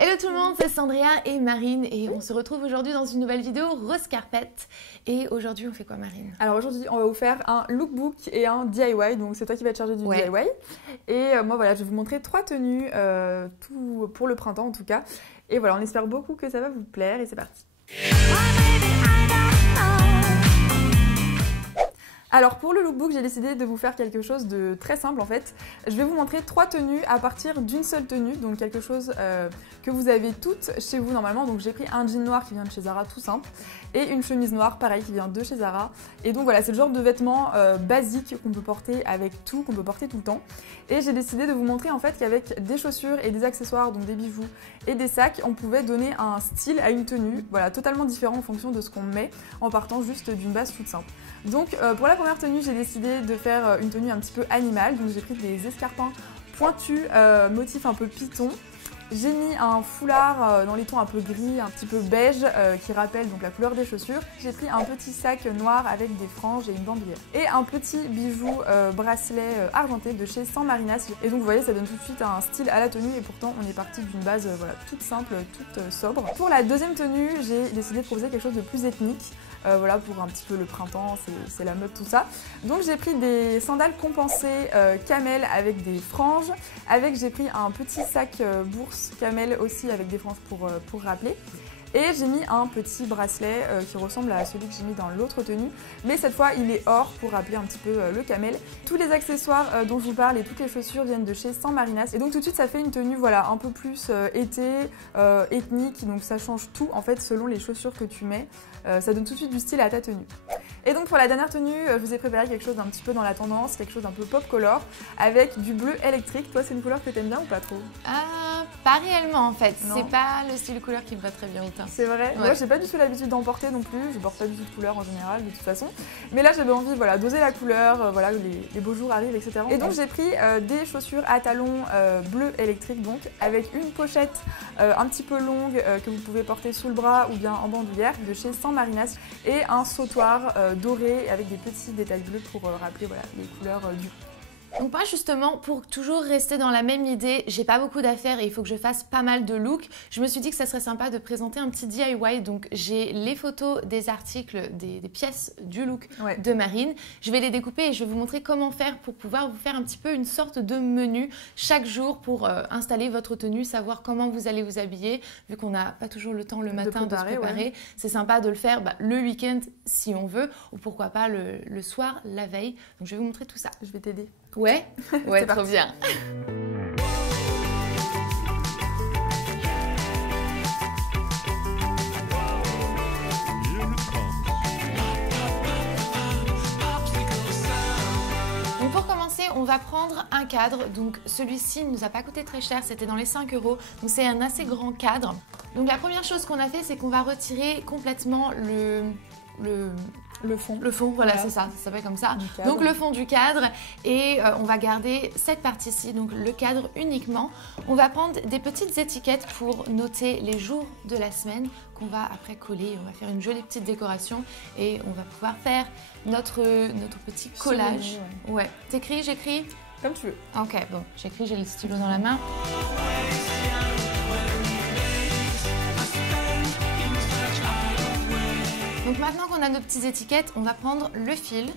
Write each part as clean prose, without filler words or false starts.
Hello tout le monde, c'est Sandria et Marine et on se retrouve aujourd'hui dans une nouvelle vidéo Rose Carpet. Et aujourd'hui on fait quoi Marine? Alors aujourd'hui on va vous faire un lookbook et un DIY, donc c'est toi qui vas te charger du DIY. Et moi voilà, je vais vous montrer 3 tenues, tout pour le printemps en tout cas. Et voilà, on espère beaucoup que ça va vous plaire et c'est parti. Alors pour le lookbook, j'ai décidé de vous faire quelque chose de très simple en fait. Je vais vous montrer 3 tenues à partir d'une seule tenue, donc quelque chose que vous avez toutes chez vous normalement. Donc j'ai pris un jean noir qui vient de chez Zara tout simple et une chemise noire pareil qui vient de chez Zara. Et donc voilà, c'est le genre de vêtements basiques qu'on peut porter avec tout, qu'on peut porter tout le temps. Et j'ai décidé de vous montrer en fait qu'avec des chaussures et des accessoires, donc des bijoux et des sacs, on pouvait donner un style à une tenue, voilà, totalement différent en fonction de ce qu'on met en partant juste d'une base toute simple. Donc pour la première tenue, j'ai décidé de faire une tenue un petit peu animale, donc j'ai pris des escarpins pointus, motif un peu python. J'ai mis un foulard dans les tons un peu gris, un petit peu beige, qui rappelle donc la couleur des chaussures. J'ai pris un petit sac noir avec des franges et une bandoulière. Et un petit bijou bracelet argenté de chez San Marinas. Et donc vous voyez, ça donne tout de suite un style à la tenue et pourtant on est parti d'une base voilà, toute simple, toute sobre. Pour la deuxième tenue, j'ai décidé de proposer quelque chose de plus ethnique. Voilà, pour un petit peu le printemps, c'est la mode tout ça. Donc j'ai pris des sandales compensées camel avec des franges. J'ai pris un petit sac bourse camel aussi avec des franges pour rappeler. Et j'ai mis un petit bracelet qui ressemble à celui que j'ai mis dans l'autre tenue, mais cette fois il est or pour rappeler un petit peu le camel. Tous les accessoires dont je vous parle et toutes les chaussures viennent de chez San Marinas. Et donc tout de suite ça fait une tenue voilà, un peu plus été, ethnique, donc ça change tout en fait selon les chaussures que tu mets. Ça donne tout de suite du style à ta tenue. Et donc pour la dernière tenue, je vous ai préparé quelque chose d'un petit peu dans la tendance, quelque chose d'un peu pop color, avec du bleu électrique. Toi c'est une couleur que t'aimes bien ou pas trop? Pas réellement en fait, c'est pas le style de couleur qui me va très bien au teint. C'est vrai, moi j'ai pas du tout l'habitude d'en porter non plus, je porte pas du tout de couleur en général de toute façon. Mais là j'avais envie voilà, d'oser la couleur, voilà, les beaux jours arrivent, etc. Et donc j'ai pris des chaussures à talons bleu électrique donc, avec une pochette un petit peu longue que vous pouvez porter sous le bras ou bien en bandoulière de chez San Marinas et un sautoir doré avec des petits détails bleus pour rappeler voilà, les couleurs du. Donc moi justement, pour toujours rester dans la même idée, j'ai pas beaucoup d'affaires et il faut que je fasse pas mal de looks. Je me suis dit que ça serait sympa de présenter un petit DIY. Donc j'ai les photos des articles, des pièces du look de Marine. Je vais les découper et je vais vous montrer comment faire pour pouvoir vous faire un petit peu une sorte de menu chaque jour pour installer votre tenue, savoir comment vous allez vous habiller. Vu qu'on n'a pas toujours le temps le matin de se préparer, c'est sympa de le faire le week-end si on veut ou pourquoi pas le soir, la veille. Donc je vais vous montrer tout ça. Je vais t'aider. Ouais, trop bien. Donc pour commencer, on va prendre un cadre. Donc celui-ci ne nous a pas coûté très cher, c'était dans les 5 €. Donc c'est un assez grand cadre. Donc la première chose qu'on a fait, c'est qu'on va retirer complètement le fond, voilà, c'est ça s'appelle comme ça. Donc le fond du cadre et on va garder cette partie-ci, donc le cadre uniquement. On va prendre des petites étiquettes pour noter les jours de la semaine qu'on va après coller. On va faire une jolie petite décoration et on va pouvoir faire notre petit collage. Ouais. T'écris, j'écris? Comme tu veux. Ok, bon, j'écris, j'ai le stylo dans la main. Donc maintenant qu'on a nos petites étiquettes, on va prendre le fil.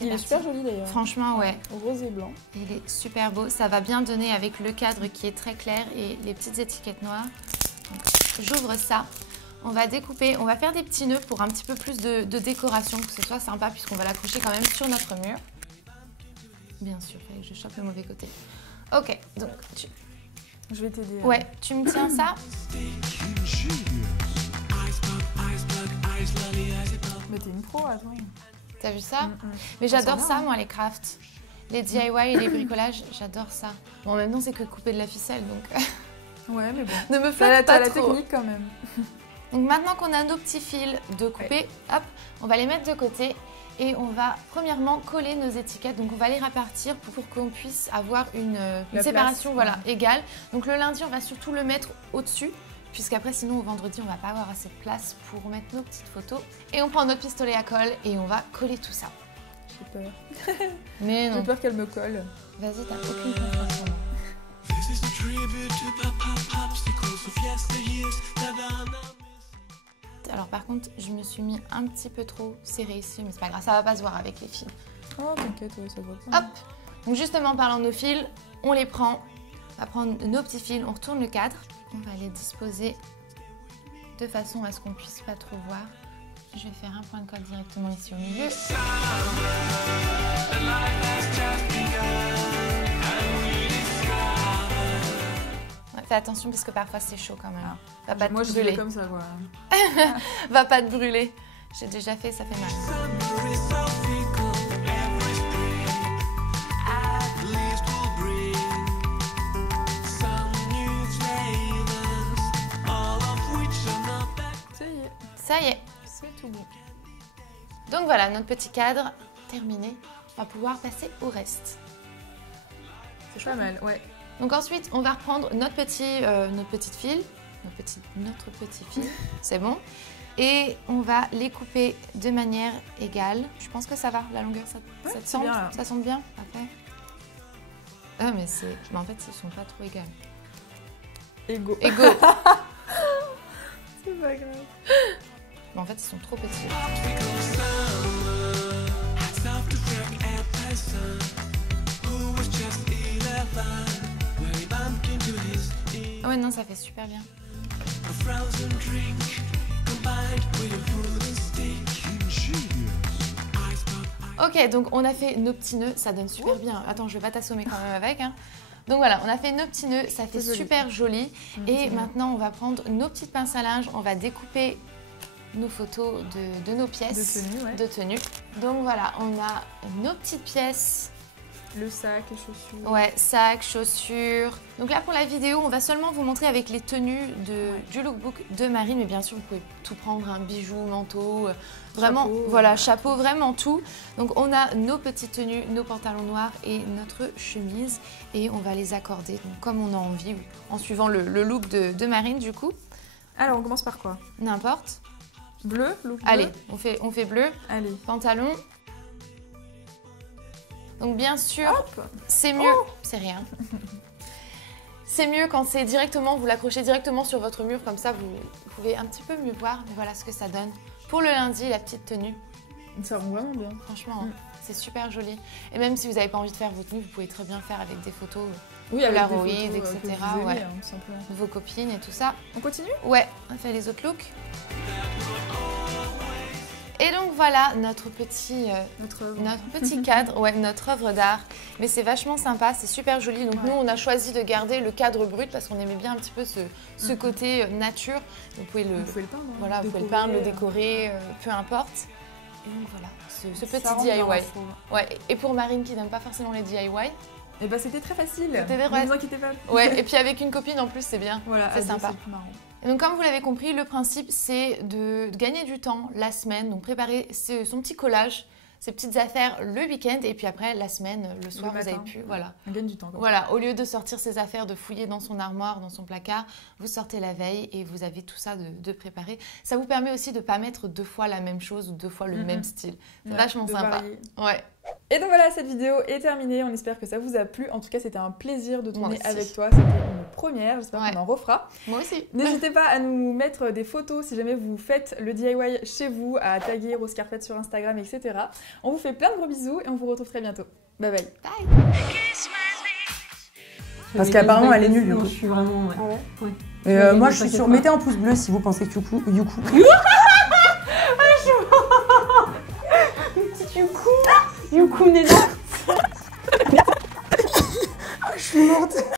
Il est super joli d'ailleurs. Franchement, ouais. Rose et blanc. Il est super beau. Ça va bien donner avec le cadre qui est très clair et les petites étiquettes noires. J'ouvre ça. On va découper. On va faire des petits nœuds pour un petit peu plus de décoration, que ce soit sympa puisqu'on va l'accrocher quand même sur notre mur. Bien sûr, il fallait que je chope le mauvais côté. Ok, donc je vais t'aider. Ouais, tu me tiens ça. Mais t'es une pro, attends. T'as vu ça? Mais j'adore ça, moi, les crafts. Les DIY et les bricolages, j'adore ça. Bon, maintenant, c'est que couper de la ficelle, donc... Ouais, mais bon. Ne me flatte pas trop. la technique, quand même. Donc, maintenant qu'on a nos petits fils de couper, hop, on va les mettre de côté. Et on va, premièrement, coller nos étiquettes. Donc, on va les répartir pour qu'on puisse avoir une séparation égale. Donc, le lundi, on va surtout le mettre au-dessus. Puisqu'après, sinon, au vendredi, on va pas avoir assez de place pour mettre nos petites photos. Et on prend notre pistolet à colle et on va coller tout ça. J'ai peur. Mais non. J'ai peur qu'elle me colle. Vas-y, t'as aucune confiance en moi. contre, je me suis mis un petit peu trop serré ici, mais c'est pas grave, ça va pas se voir avec les fils. Oh, t'inquiète, ouais, ça va pas. Hop. Donc justement, parlant de nos fils, on les prend. On va prendre nos petits fils, on retourne le cadre. On va les disposer de façon à ce qu'on puisse pas trop voir. Je vais faire un point de colle directement ici au milieu. Ouais, fais attention parce que parfois c'est chaud quand même. Va pas te Moi, je brûler. fais comme ça, quoi. Va pas te brûler. J'ai déjà fait, ça fait mal. Ça y est, C'est tout bon. donc voilà, notre petit cadre terminé. On va pouvoir passer au reste. C'est pas mal, ouais. Donc ensuite, on va reprendre notre petite fil, notre petit fil, c'est bon. Et on va les couper de manière égale. Je pense que ça va, la longueur, ça te semble bien, ça semble bien. Parfait. Ah mais en fait, ils sont pas trop égales. Égaux. Égaux. C'est pas grave. Mais en fait, ils sont trop petits. Ah ouais, non, ça fait super bien. Ok, donc on a fait nos petits nœuds, ça donne super bien. Attends, je vais pas t'assommer quand même avec. Hein. Donc voilà, on a fait nos petits nœuds, ça fait super joli. Et maintenant, on va prendre nos petites pinces à linge, on va découper nos photos de nos pièces de tenue. Donc voilà, on a nos petites pièces. Le sac, les chaussures. Ouais, sac, chaussures. Donc là, pour la vidéo, on va seulement vous montrer avec les tenues du lookbook de Marine. Mais bien sûr, vous pouvez tout prendre, un bijou, manteau, vraiment, chapeau, voilà, chapeau, vraiment tout. Donc on a nos petites tenues, nos pantalons noirs et notre chemise. Et on va les accorder donc, comme on a envie, en suivant le look de Marine du coup. Alors, on commence par quoi? N'importe. Bleu, look bleu. Allez, on fait bleu. Allez. Pantalon. Donc bien sûr, c'est mieux, c'est rien. C'est mieux quand c'est directement, vous l'accrochez directement sur votre mur, comme ça vous pouvez un petit peu mieux voir, mais voilà ce que ça donne. Pour le lundi, la petite tenue. Ça rend vraiment bien. Franchement, c'est super joli. Et même si vous n'avez pas envie de faire vos tenues, vous pouvez très bien faire avec des photos Polaroid, etc. Ouais. De vos copines et tout ça. On continue? Ouais, on fait les autres looks. Et donc voilà notre petit cadre, ouais, notre œuvre d'art. Mais c'est vachement sympa, c'est super joli. Donc nous, on a choisi de garder le cadre brut parce qu'on aimait bien un petit peu ce côté nature. Vous pouvez le peindre, voilà, vous pouvez le peindre, le décorer, peu importe. Et donc voilà, ce petit DIY. Ouais, et pour Marine qui n'aime pas forcément les DIY. Et bah c'était très facile. Ne vous inquiétez pas. Ouais, et puis avec une copine en plus, c'est bien. Voilà, c'est sympa. C'est marrant. Et donc comme vous l'avez compris, le principe c'est de gagner du temps la semaine, donc préparer son petit collage, ses petites affaires le week-end et puis après la semaine, le soir, vous avez pu, voilà. On gagne du temps. Voilà, au lieu de sortir ses affaires, de fouiller dans son armoire, dans son placard, vous sortez la veille et vous avez tout ça de préparer. Ça vous permet aussi de ne pas mettre 2 fois la même chose ou 2 fois le même style. C'est vachement sympa. Ouais. Et donc voilà, cette vidéo est terminée. On espère que ça vous a plu. En tout cas, c'était un plaisir de tourner avec toi. C'était une première. J'espère qu'on en refera. Moi aussi. N'hésitez pas à nous mettre des photos si jamais vous faites le DIY chez vous, à taguer Rose Carpette sur Instagram, etc. On vous fait plein de gros bisous et on vous retrouve très bientôt. Bye bye. Bye. Parce qu'apparemment, elle est nulle. Non, je suis vraiment... Ouais. Ah ouais. Moi, je suis sûre. Mettez en pouce bleu si vous pensez que Youkou... Youkou Nena.